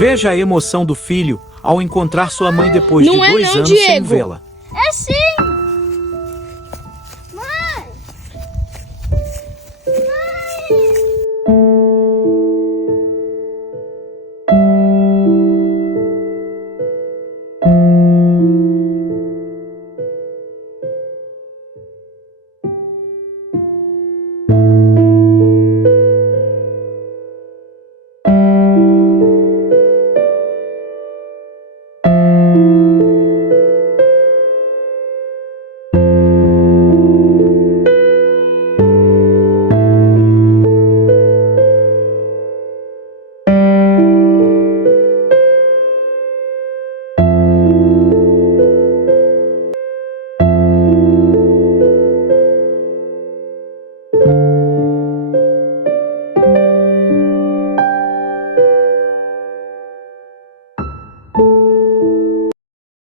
Veja a emoção do filho ao encontrar sua mãe depois de Não é 2 não, anos sem Diego. vê-la. É sim!